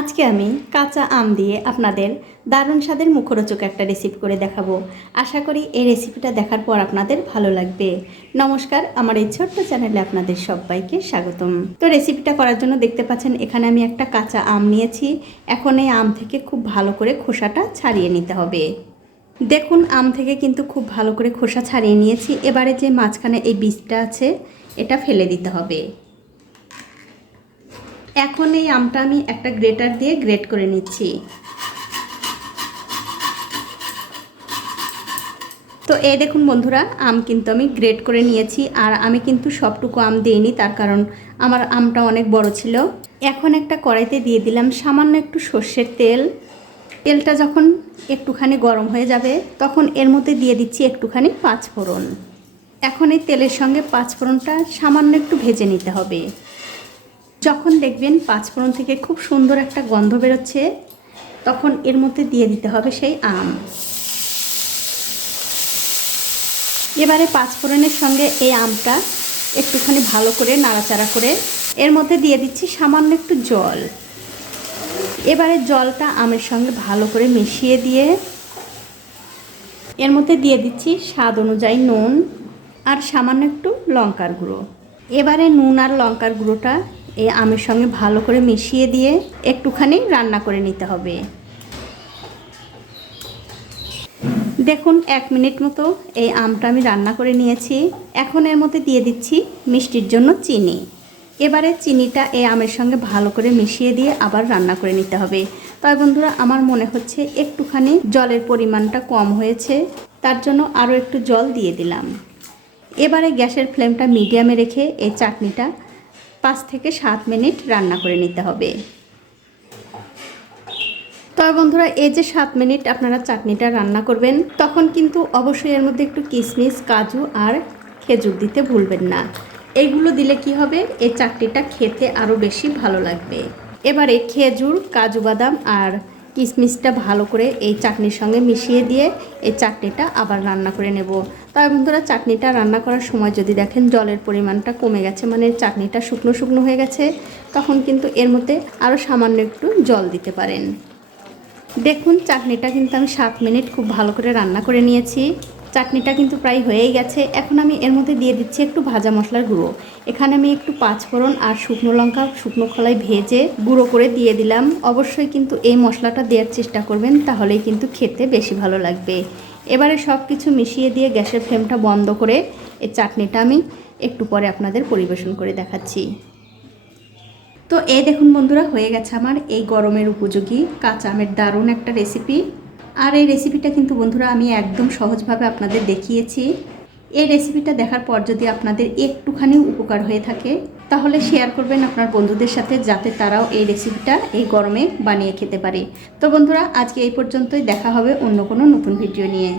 আজকে আমি কাঁচা আম দিয়ে আপনাদের দারুণ স্বাদের মুখরোচক একটা রেসিপি করে দেখাবো। আশা করি এই রেসিপিটা দেখার পর আপনাদের ভালো লাগবে। নমস্কার, আমার এই ছোট্ট চ্যানেলে আপনাদের সবাইকে স্বাগতম। তো রেসিপিটা করার জন্য দেখতে পাচ্ছেন, এখানে আমি একটা কাঁচা আম নিয়েছি। এখন এই আম থেকে খুব ভালো করে খোসাটা ছাড়িয়ে নিতে হবে। দেখুন, আম থেকে কিন্তু খুব ভালো করে খোসা ছাড়িয়ে নিয়েছি। এবারে যে মাঝখানে এই বীজটা আছে, এটা ফেলে দিতে হবে। এখন এই আমটা আমি একটা গ্রেটার দিয়ে গ্রেট করে নিচ্ছি। তো এই দেখুন বন্ধুরা, আম কিন্তু আমি গ্রেট করে নিয়েছি আর আমি কিন্তু সবটুকু আম দিইনি, তার কারণ আমার আমটা অনেক বড় ছিল। এখন একটা কড়াইতে দিয়ে দিলাম সামান্য একটু সর্ষের তেল। তেলটা যখন একটুখানি গরম হয়ে যাবে, তখন এর মধ্যে দিয়ে দিচ্ছি একটুখানি পাঁচ ফোড়ন এখন এই তেলের সঙ্গে পাঁচ ফোড়নটা সামান্য একটু ভেজে নিতে হবে। যখন দেখবেন পাঁচফোড়ন থেকে খুব সুন্দর একটা গন্ধ বেরোচ্ছে, তখন এর মধ্যে দিয়ে দিতে হবে সেই আম। এবারে পাঁচফোড়নের সঙ্গে এই আমটা একটুখানি ভালো করে নাড়াচাড়া করে, এর মধ্যে দিয়ে দিচ্ছি সামান্য একটু জল। এবারে জলটা আমের সঙ্গে ভালো করে মিশিয়ে দিয়ে, এর মধ্যে দিয়ে দিচ্ছি স্বাদ অনুযায়ী নুন আর সামান্য একটু লঙ্কার গুঁড়ো। এবারে নুন আর লঙ্কার গুঁড়োটা এই আমের সঙ্গে ভালো করে মিশিয়ে দিয়ে একটুখানি রান্না করে নিতে হবে। দেখুন, এক মিনিট মতো এই আমটা আমি রান্না করে নিয়েছি। এখন এর মধ্যে দিয়ে দিচ্ছি মিষ্টির জন্য চিনি। এবারে চিনিটা এই আমের সঙ্গে ভালো করে মিশিয়ে দিয়ে আবার রান্না করে নিতে হবে। তবে বন্ধুরা, আমার মনে হচ্ছে একটুখানি জলের পরিমাণটা কম হয়েছে, তার জন্য আরও একটু জল দিয়ে দিলাম। এবারে গ্যাসের ফ্লেমটা মিডিয়ামে রেখে এই চাটনিটা পাঁচ থেকে সাত মিনিট রান্না করে নিতে হবে। তবে বন্ধুরা, এই যে সাত মিনিট আপনারা চাটনিটা রান্না করবেন, তখন কিন্তু অবশ্যই এর মধ্যে একটু কিশমিশ কাজু আর খেজুর দিতে ভুলবেন না। এগুলো দিলে কি হবে? এই চাটনিটা খেতে আরও বেশি ভালো লাগবে। এবারে খেজুর, কাজু বাদাম আর কিশমিশটা ভালো করে এই চাটনির সঙ্গে মিশিয়ে দিয়ে এই চাটনিটা আবার রান্না করে নেব। তাই বন্ধুরা, চাটনিটা রান্না করার সময় যদি দেখেন জলের পরিমাণটা কমে গেছে মানে চাটনিটা শুকনো শুকনো হয়ে গেছে, তখন কিন্তু এর মধ্যে আরও সামান্য একটু জল দিতে পারেন। দেখুন, চাটনিটা কিন্তু আমি সাত মিনিট খুব ভালো করে রান্না করে নিয়েছি। চাটনিটা কিন্তু প্রায় হয়েই গেছে। এখন আমি এর মধ্যে দিয়ে দিচ্ছি একটু ভাজা মশলার গুঁড়ো। এখানে আমি একটু পাঁচফোড়ন আর শুকনো লঙ্কা, শুকনো খোলায় ভেজে গুঁড়ো করে দিয়ে দিলাম। অবশ্যই কিন্তু এই মশলাটা দেওয়ার চেষ্টা করবেন, তাহলেই কিন্তু খেতে বেশি ভালো লাগবে। এবারে সব কিছু মিশিয়ে দিয়ে গ্যাসের ফ্লেমটা বন্ধ করে এই চাটনিটা আমি একটু পরে আপনাদের পরিবেশন করে দেখাচ্ছি। তো এই দেখুন বন্ধুরা, হয়ে গেছে আমার এই গরমের উপযোগী কাঁচা আমের দারুণ একটা রেসিপি আর এই রেসিপিটা কিন্তু বন্ধুরা আমি একদম সহজভাবে আপনাদের দেখিয়েছি। এই রেসিপিটা দেখার পর যদি আপনাদের একটুখানি উপকার হয়ে থাকে, তাহলে শেয়ার করবেন আপনার বন্ধুদের সাথে যাতে তারাও এই রেসিপিটা এই গরমে বানিয়ে খেতে পারে। তো বন্ধুরা, আজকে এই পর্যন্তই। দেখা হবে অন্য কোনো নতুন ভিডিও নিয়ে।